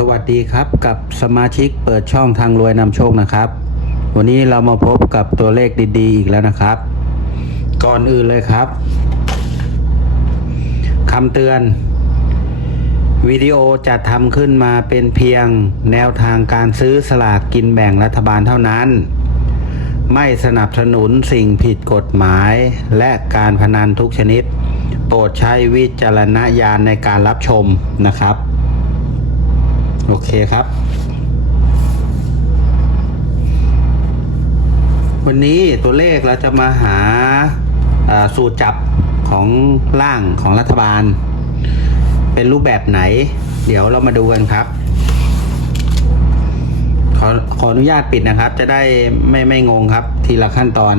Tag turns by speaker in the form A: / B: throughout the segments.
A: สวัสดีครับกับสมาชิกเปิดช่องทางรวยนำโชคนะครับ วันนี้เรามาพบกับตัวเลขดีๆ อีกแล้วนะครับ ก่อนอื่นเลยครับคำเตือน วิดีโอจะทำขึ้นมาเป็นเพียงแนวทางการซื้อสลากกินแบ่งรัฐบาลเท่านั้น ไม่สนับสนุนสิ่งผิดกฎหมาย และการพนันทุกชนิด โปรดใช้วิจารณญาณในการรับชมนะครับ โอเคครับ วันนี้ตัวเลขเราจะมาหาาสูตรจับของร่างของรัฐบาล เป็นรูปแบบไหน เดี๋ยวเรามาดูกันครับ ขอขออนุญาตปิดนะครับ จะได้ไม่ไม่งงครับ ทีละขั้นตอน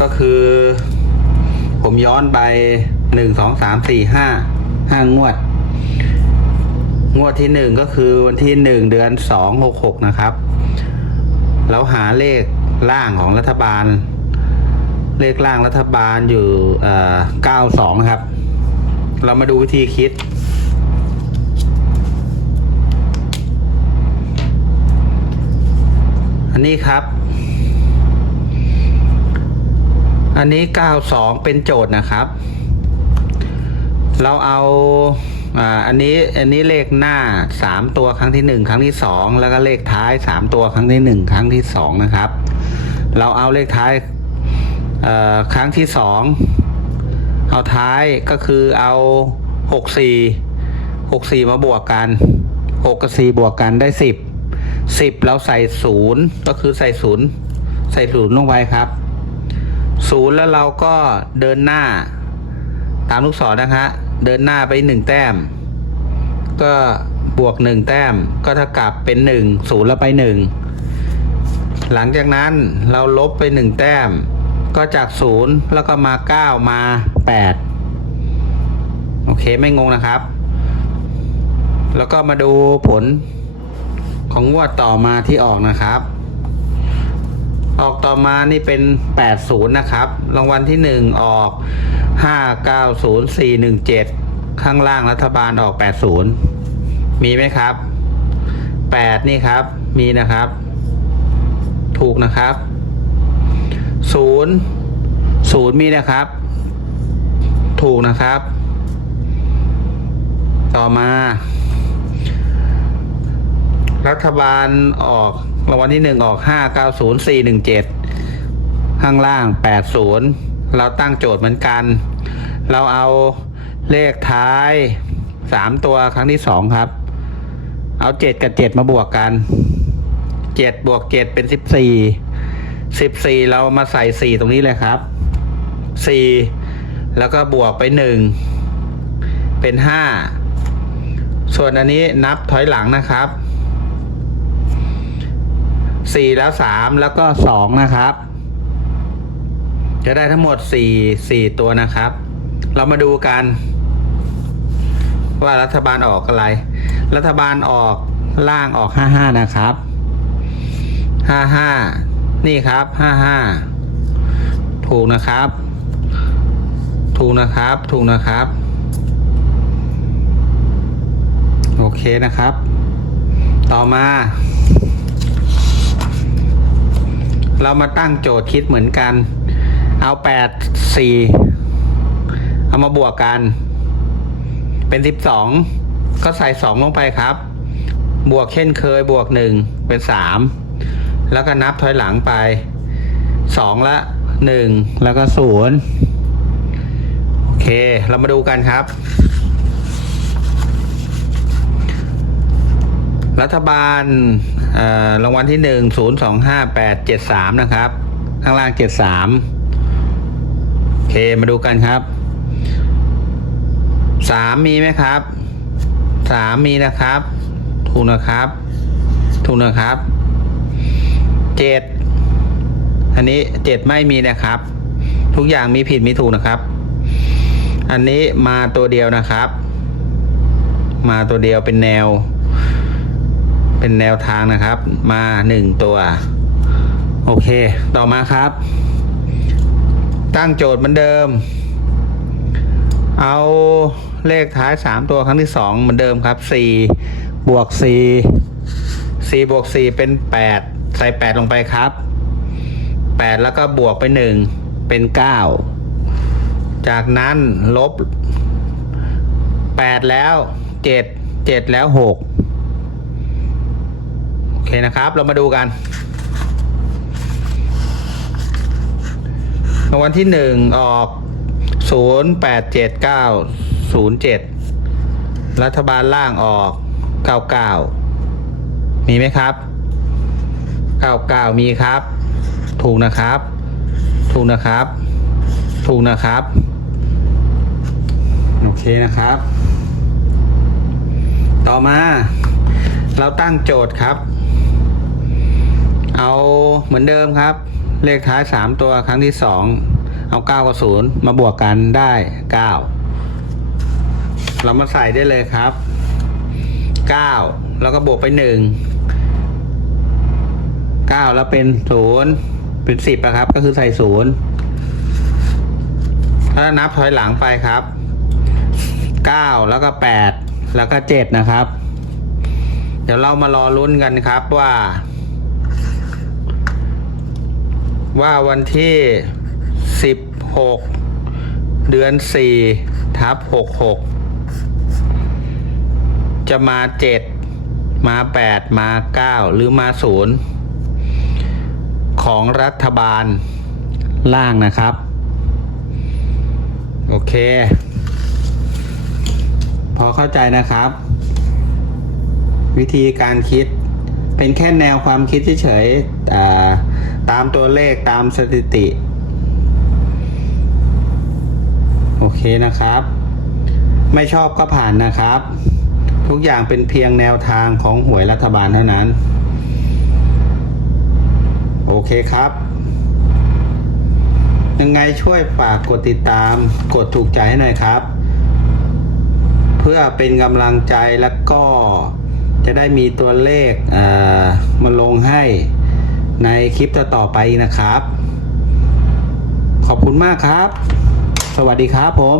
A: ก็คือ ผมย้อนไปหนึ่งสองสามสี่ห้าห้างวด งวดที่หนึ่งก็คือวันที่หนึ่งเดือนสองหกหกนะครับ แล้วหาเลขล่างของรัฐบาล เลขล่างรัฐบาลอยู่เก้าสองครับ เรามาดูวิธีคิด อันนี้ครับ อันนี้92เป็นโจทย์นะครับ เราเอา อ่าอันนี้อันนี้เลขหน้า3ตัวครั้งที่1ครั้งที่2แล้วก็เลขท้าย3ตัวครั้งที่1ครั้งที่2นะครับ เราเอาเลขท้ายเอ่อครั้งที่2เอาท้ายก็คือเอา64 64มาบวกกัน6กับ4บวกกันได้10 10เราใส่0ก็คือใส่0ใส่0ลงไปครับศูนย์แล้วเราก็เดินหน้าตามลูกศรนะคะ เดินหน้าไปหนึ่งแต้ม ก็บวกหนึ่งแต้ม ก็เท่ากับเป็นหนึ่งศูนย์แล้วไปหนึ่งหลังจากนั้นเราลบไปหนึ่งแต้ม ก็จากศูนย์แล้วก็มาเก้ามาแปดโอเคไม่งงนะครับ แล้วก็มาดูผลของงวดต่อมาที่ออกนะครับ ออกต่อมานี่เป็น 80 นะครับ รางวัลที่ 1 ออก 590417ข้างล่างรัฐบาลออก80มีไหมครับ8นี่ครับมีนะครับ ถูกนะครับ0 0มีนะครับ ถูกนะครับ ต่อมา รัฐบาลออกรางวัลที่หนึ่งออกห้าเก้าศูนย์สี่หนึ่งเจ็ดข้างล่างแปดศูนย์ เราตั้งโจทย์เหมือนกัน เราเอาเลขท้ายสามตัวครั้งที่สองครับ เอาเจ็ดกับเจ็ดมาบวกกันเจ็ดบวกเจ็ดเป็นสิบสี่สิบสี่เรามาใส่สี่ตรงนี้เลยครับสี่แล้วก็บวกไปหนึ่งเป็นห้าส่วนอันนี้นับถอยหลังนะครับสี่แล้วสามแล้วก็สองนะครับ จะได้ทั้งหมดสี่สี่ตัวนะครับ เรามาดูกัน ว่ารัฐบาลออกอะไร รัฐบาลออกล่างออกห้าห้านะครับห้าห้านี่ครับห้าห้าถูกนะครับ ถูกนะครับ ถูกนะครับ โอเคนะครับ ต่อมา เรามาตั้งโจทย์คิดเหมือนกัน เอาแปดสี่เอามาบวกกัน เป็นสิบสองก็ใส่สองลงไปครับ บวกเช่นเคยบวกหนึ่งเป็นสามแล้วก็นับถอยหลังไปสองละหนึ่งแล้วก็ศูนย์โอเค เรามาดูกันครับ รัฐบาลรางวัลที่หนึ่งศูนย์สองห้าแปดเจ็ดสามนะครับ ข้างล่างเจ็ดสาม เคมาดูกันครับสามมีไหมครับสามมีนะครับ ถูกนะครับ ถูกนะครับเจ็ดอันนี้เจ็ดไม่มีนะครับ ทุกอย่างมีผิดมีถูกนะครับ อันนี้มาตัวเดียวนะครับ มาตัวเดียวเป็นแนว เป็นแนวทางนะครับ มาหนึ่งตัว โอเค ต่อมาครับ ตั้งโจทย์เหมือนเดิม เอาเลขท้ายสามตัวครั้งที่สองเหมือนเดิมครับสี่บวกสี่สี่บวกสี่เป็นแปดใส่แปดลงไปครับแปดแล้วก็บวกไปหนึ่งเป็นเก้าจากนั้นลบแปดแล้วเจ็ดเจ็ดแล้วหกโอเคนะครับ เรามาดูกัน รางวัลที่หนึ่งออกศูนย์แปดเจ็ดเก้าศูนย์เจ็ดรัฐบาลล่างออกเก้าเก้ามีไหมครับเก้าเก้ามีครับ ถูกนะครับ ถูกนะครับ ถูกนะครับ โอเคนะครับ ต่อมา เราตั้งโจทย์ครับ เอาเหมือนเดิมครับ เลขท้ายสามตัวครั้งที่สองเอาเก้ากับศูนย์มาบวกกันได้เก้าเรามาใส่ได้เลยครับเก้าแล้วก็บวกไปหนึ่งเก้าแล้วเป็นศูนย์เป็นสิบอะครับ ก็คือใส่ศูนย์ถ้านับถอยหลังไปครับเก้าแล้วก็แปดแล้วก็เจ็ดนะครับ เดี๋ยวเรามารอลุ้นกันครับว่า ว่าวันที่ 16 เดือน 4 ทับ 66 จะมา 7 มา 8 มา 9 หรือมา 0 ของรัฐบาลล่างนะครับ โอเค พอเข้าใจนะครับ วิธีการคิดเป็นแค่แนวความคิดเฉยๆอ่ ตามตัวเลขตามสถิติ โอเคนะครับ ไม่ชอบก็ผ่านนะครับ ทุกอย่างเป็นเพียงแนวทางของหวยรัฐบาลเท่านั้น โอเคครับยังไงช่วยฝากกดติดตาม กดถูกใจให้หน่อยครับ เพื่อเป็นกำลังใจแล้วก็จะได้มีตัวเลขมาลงให้ ในคลิปต่อไปนะครับ ขอบคุณมากครับ สวัสดีครับผม